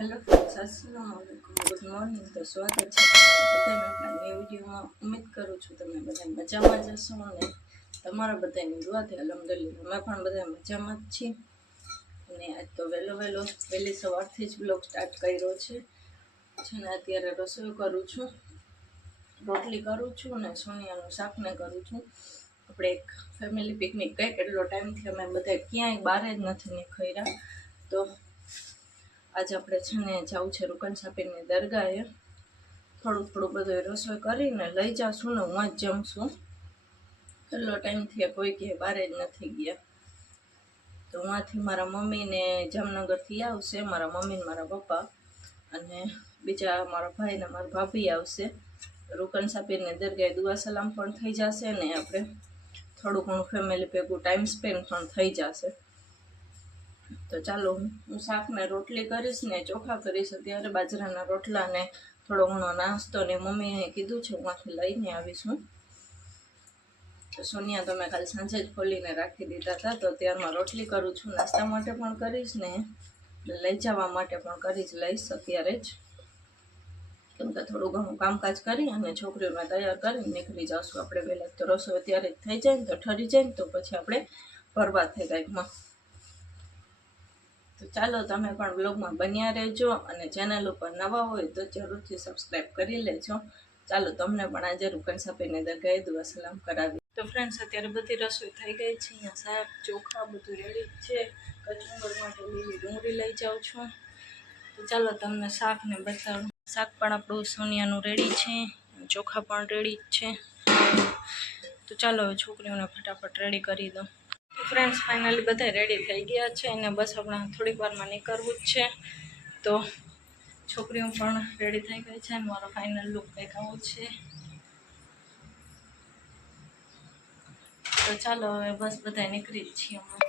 Hello અસલામ વાલેકુમ good morning તો સ્વાગત છે બધાને. આપણા વિડીયોમાં ઉમેદ કરું છું તમે બધા મજામાં જ હશો અને તમારા બધાની દુઆથી અલહમદુલિલ્લાહ. અમે પણ બધા મજામાં જ છીએ. અને આજ તો વહેલો વહેલો, વહેલી સવારથી જ બ્લોગ સ્ટાર્ટ કર્યો છે. છે ને અત્યારે રસોઈ કરું છું. રોટલી કરું છું અને સોનિયાનું શાકને કરું છું. આપણે એક ફેમિલી પિકનિક ગઈ કેટલો ટાઈમથી અમે બધા ક્યાંય બહાર જ નથી નીકળ્યા. તો આજે આપણે છે ને જવું છે રૂકન સાપીની દરગાહે. થોડું થોડું બધું રસોઈ કરીને લઈ જાશું ને હું જ જમશું. કેટલો ટાઈમથી કોઈ કે બારે જ નથી ગયા. તો હુંથી મારા મમ્મીને જામનગરથી આવશે, મારા મમ્મીને મારા પપ્પા અને બીજા મારા ભાઈ ને મારા ભાભી આવશે. રૂકન સાપીરને દરગાહે દુઆ સલામ પણ થઈ જશે ને આપણે થોડું ઘણું ફેમિલી ભેગું ટાઈમ સ્પેન્ડ પણ થઈ જશે. તો ચાલો, હું શાકને રોટલી કરીશ ને ચોખા કરીશ, અત્યારે બાજરાના રોટલાને થોડો ઘણો નાસ્તો ને મમ્મીએ કીધું છે, હું લઈને આવીશું સોનિયા તો મેં સાંજે જ ખોલીને રાખી દીધા હતા, તો ત્યારમાં રોટલી કરું છું, નાસ્તા માટે પણ કરીશ ને લઈ જવા માટે પણ કરી જ લઈશ અત્યારે જ. કેમ કે થોડું ઘણું કામકાજ કરી અને છોકરીઓને તૈયાર કરી નીકળી જશું આપણે વહેલા તો રસોઈ અત્યારે જ થઈ જાય ને, તો ઠરી જાય ને, તો પછી આપણે ભરવા થઈ કાંઈકમાં તો ચાલો તમે પણ બ્લોગમાં બન્યા રહેજો અને ચેનલ ઉપર નવા હોય તો જરૂરથી સબસ્ક્રાઈબ કરી લેજો. ચાલો તમને પણ આજે રૂકન સાપીને દરગાહે દુઆ સલામ કરાવી. તો ફ્રેન્ડ્સ અત્યારે બધી રસોઈ થઈ ગઈ છે. અહીંયા શાક, ચોખા બધું રેડી છે. કચુંબર માટે લીલી ડુંગળી લઈ જાઉં છું. તો ચાલો તમને શાકને બતાવું. શાક પણ આપણું સોનિયાનું રેડી છે. ચોખા પણ રેડી જ છે. તો ચાલો છોકરીઓને ફટાફટ રેડી કરી દો ફ્રેન્ડ્સ ફાઇનલી બધા રેડી થઈ ગયા છે અને બસ હમણાં થોડીક વારમાં નીકળવું જ છે. તો છોકરીઓ પણ રેડી થઈ ગઈ છે મારો ફાઇનલ લુક કંઈક આવો છે. તો ચાલો હવે બસ બધા નીકળી જ છીએ હમણાં.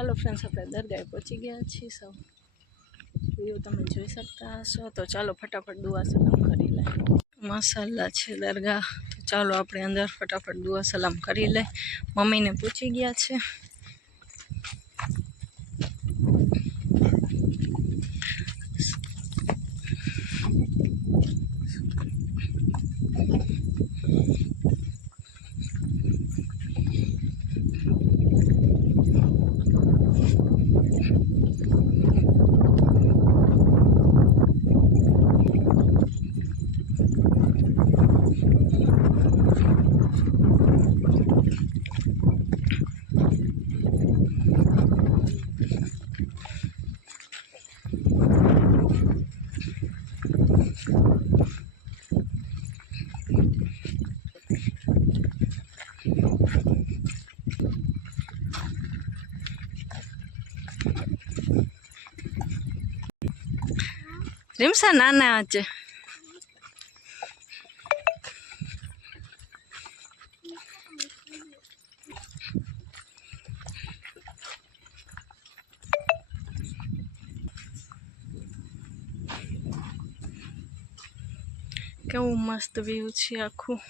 ચાલો ફ્રેન્ડ્સ આપણે દરગાહે પહોંચી ગયા છીએ સૌ. વીડિયો તમે જોઈ શકતા હશો. તો ચાલો ફટાફટ દુઆ સલામ કરી લે. મસાલા છે દરગાહ. તો ચાલો આપણે અંદર ફટાફટ દુઆ સલામ કરી લે. મમ્મીને પૂછી ગયા છે. રીમસા નાના છે કેવું મસ્ત વ્યૂ છે આખું.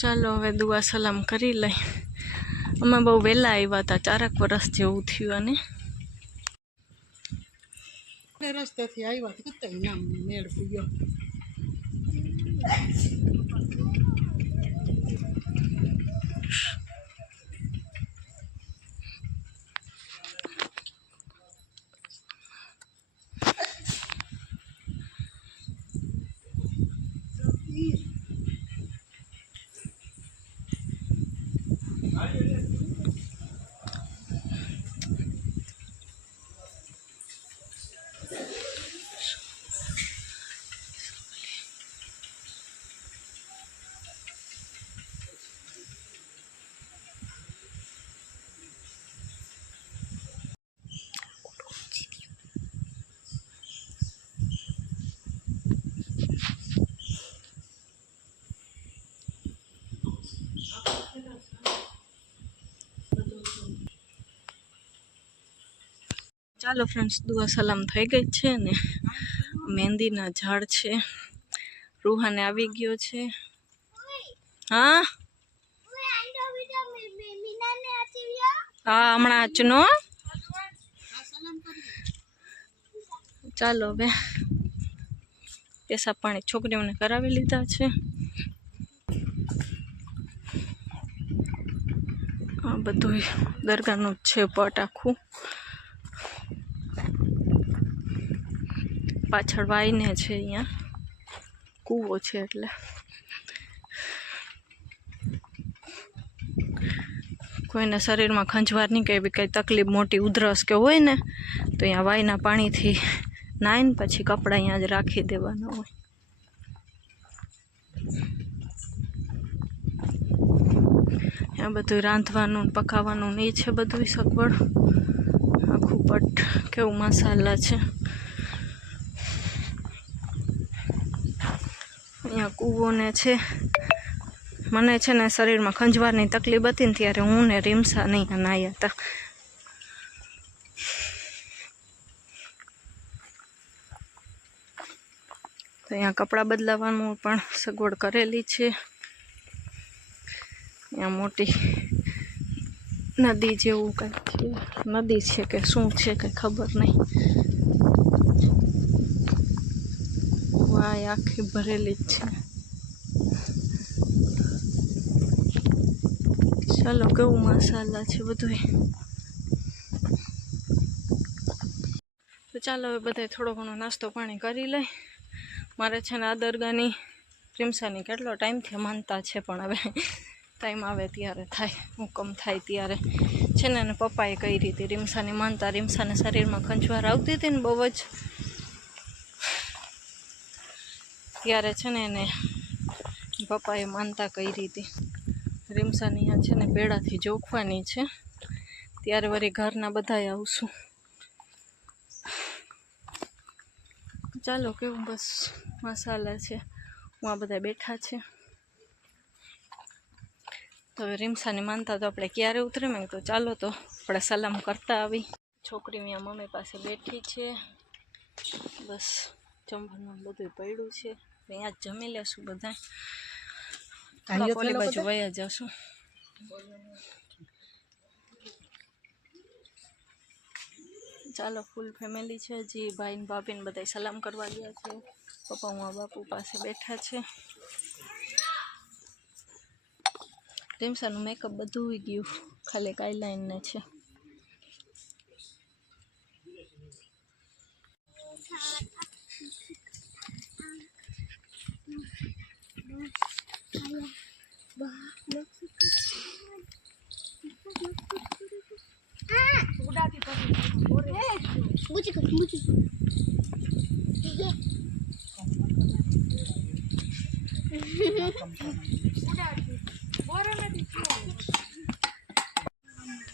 ચાલો હવે દુઆ સલામ કરી લઈ. અમે બહુ વહેલા આવ્યા હતા, ચારક વર્ષ જેવું થયું અને રસ્તેથી આવ્યા હતા નામ મેળ પૂગ્યો ચાલો ફ્રેન્ડ્સ દુઆ સલામ થઈ ગઈ છે ને? મહેંદીના ઝાડ છે. રૂહાને આવી ગયો છે. હા? હા, હમણાં આજનો ચાલો હવે પેશાબ પાણી છોકરીઓને કરાવી લીધા છે. આ બધું દરગાહનું છે પટ આખું. પાછળ વાઈને છે અહીંયા. કૂવો છે એટલે. કોઈને શરીરમાં ખંજવાર નહીં કે એવી કંઈ તકલીફ, મોટી ઉધરસ કે હોય ને, તો અહીંયા વાયના પાણીથી નાહીને પછી કપડાં અહીંયા જ રાખી દેવાના હોય. આ બધું રાંધવાનું પકાવવાનું એ છે બધું સગવડ. આખું પટ કેવું મસાલા છે. અહીંયા કૂવો ને છે. મને છે ને શરીરમાં ખંજવારની તકલીફ હતી ને ત્યારે હું ને રીમસા નહીં નાહ્યા હતા. તો અહીંયા કપડાં બદલાવાનું પણ સગવડ કરેલી છે. અહીંયા મોટી નદી જેવું કંઈક છે. નદી છે કે શું છે કંઈ ખબર નહીં. વાય આખી ભરેલી જ છે ચાલો કેવું મસાલા છે બધું તો ચાલો, હવે બધા થોડો ઘણો નાસ્તો પાણી કરી લઈ મારે છે ને આ દરગાહની, પ્રિમસાની કેટલો ટાઈમથી માનતા છે, પણ હવે ટાઈમ આવે ત્યારે થાય, હુકમ થાય ત્યારે. છે ને પપ્પાએ કઈ રીતે રીમસાની માનતા રીમસાને શરીરમાં ખંજવાર આવતી હતી ને બહુ જ. ત્યારે છે ને એને પપ્પાએ માનતા કઈ રીતે રીમસાની અહીંયા છે ને બેડાથી જોખવાની છે. ત્યારે વળી ઘરના બધાય આવશું. ચાલો કેવું બસ મસાલા છે. હું આ બધા બેઠા છે. તો રીમસાની માનતા તો આપણે ક્યારે ઉતરી તો ચાલો તો આપણે સલામ કરતા આવી. છોકરી અહીંયા મમ્મી પાસે બેઠી છે. બસ જમવાનું બધું પડ્યું છે. જ જમી લેશું બધા ઓલી બાજુ. વયા જશું. ચાલો ફૂલ ફેમિલી છે જી ભાઈ ને ભાભી ને બધા સલામ કરવા ગયા છે. પપ્પા હું બાપુ પાસે બેઠા છે. રીમસાનું મેકઅપ બધું ગયું. ખાલી કાઈલાઈન ને છે.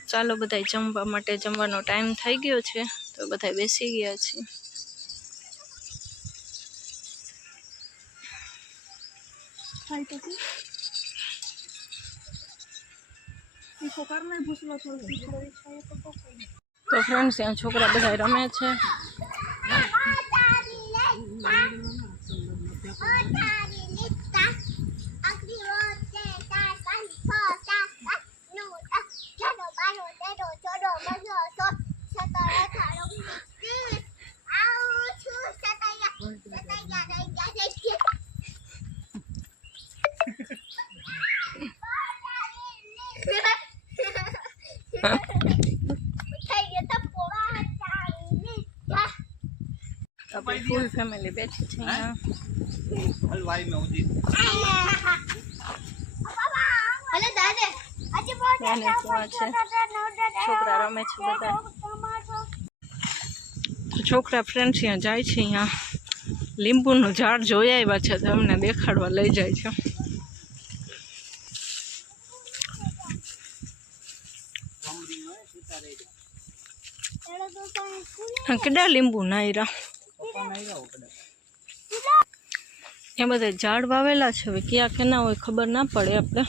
ચાલો બધા જમવા માટે જમવાનો ટાઈમ થઈ ગયો છે તો બધા બેસી ગયા છે તો ફ્રેન્ડ્સ ત્યાં છોકરા બધા રમે છે. આપણી ફૂલ ફેમિલી બેઠી છે અહીંયા હલવાઈ में उदी નાની કુવા છે છોકરા રમે છે બધા તો છોકરા ફ્રેન્ડ્સ અહીંયા જાય છે અહીંયા લીંબુનું ઝાડ જોઈ આવ્યા છે તો અમને દેખાડવા લઈ જાય છે હા, કેટલા લીંબુ નાયરા ત્યાં બધા ઝાડ વાવેલા છે. હવે ક્યાં કે ના હોય ખબર ના પડે આપણે.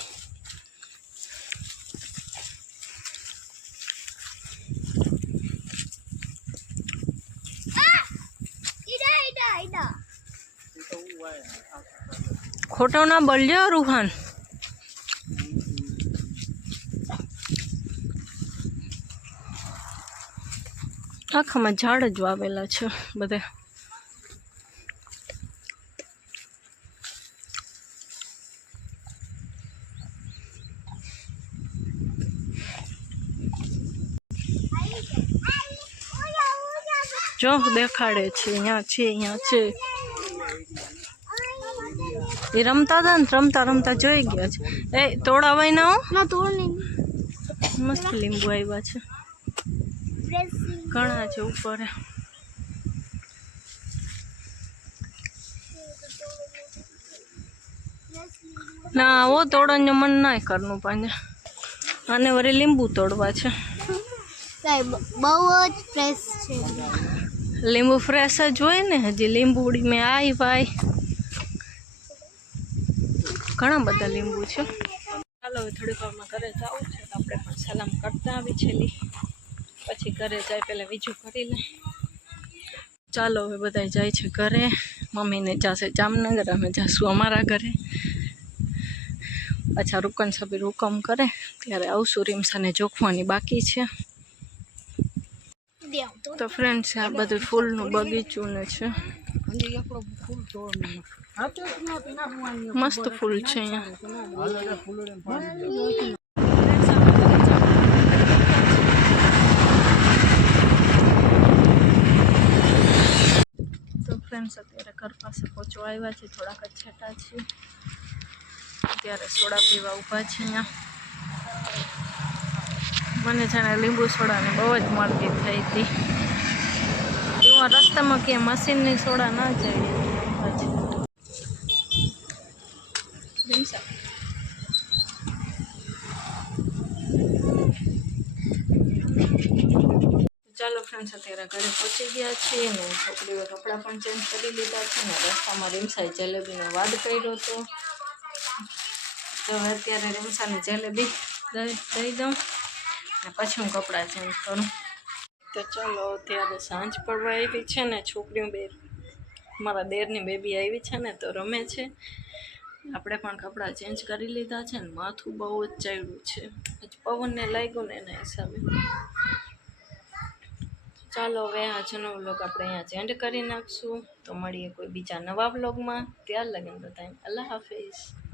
ખોટો ના બોલજો રૂહાન. આખામાં ઝાડ જ વાવેલા છે બધા. જો દેખાડે છે અહીંયા છે અહીંયા છે. એ રમતા હતા ને રમતા રમતા જોઈ ગયા છે. એ તોડાવાય ના ના તોડ મસ્ત લીંબુ આવ્યા છે. ઘણા છે ઉપર. ના ઓ તોડવાનું મન ના કરનું પાંજે અને વળી લીંબુ તોડવા છે. બહુ જ ફ્રેશ છે. લીંબુ ફ્રેશ જ હોય ને, હજી લીંબુડી મેં આવી ભાઈ ઘણા બધા લીંબુ છે. ચાલો હવે થોડીક વારમાં ઘરે જવું છે, તો આપણે પણ સલામ કરતા આવી છેલ્લી. પછી ઘરે જાય, પહેલાં બીજું કરી લે. ચાલો હવે બધા જાય છે ઘરે. મમ્મીને જશે જામનગર, અમે જઈશું અમારા ઘરે. પાછા રૂકન સભી હુકમ કરે, ત્યારે આવશું રીમસાને જોખવાની બાકી છે. તો ફ્રેન્ડ્સ આ બધું ફૂલનું બગીચું ને છે. મસ્ત ફૂલ છે અહીંયા. ફ્રેન્ડ્સ અત્યારે ઘર પાસે પહોંચવા આવ્યા છે થોડાક જ છેટા છે અત્યારે સોડા પીવા ઊભા છે અહીંયા. મને છે ને લીંબુ સોડાની બહુ જ મળતી થઈ હતી. એવા રસ્તામાં કે મશીનની સોડા ના જાય. ચાલો ફ્રેન્ડ્સ અત્યારે ઘરે પહોંચી ગયા છીએ ને છોકરીઓ કપડાં પણ ચેન્જ કરી લીધા છે ને રસ્તામાં રીમસાએ જલેબીનો વાદ કર્યો હતો. તો અત્યારે રીમસાને જલેબી દઈ દઉં. ને પછી હું કપડાં ચેન્જ કરું. તો ચાલો, અત્યારે સાંજ પડવા આવી છે ને, છોકરીઓ બે, મારા દેરની બેબી આવી છે ને, તો રમે છે. આપણે પણ કપડાં ચેન્જ કરી લીધા છે ને, માથું બહુ જ ચડ્યું છે. પવનને લાગ્યું ને એના હિસાબે. ચાલો, હવે આજનો વ્લોગ આપણે અહીંયા ચેન્જ કરી નાખશું. તો મળીએ કોઈ બીજા નવા વ્લોગમાં. ત્યાર લગન બધાને. અલ્લાહ હાફિઝ.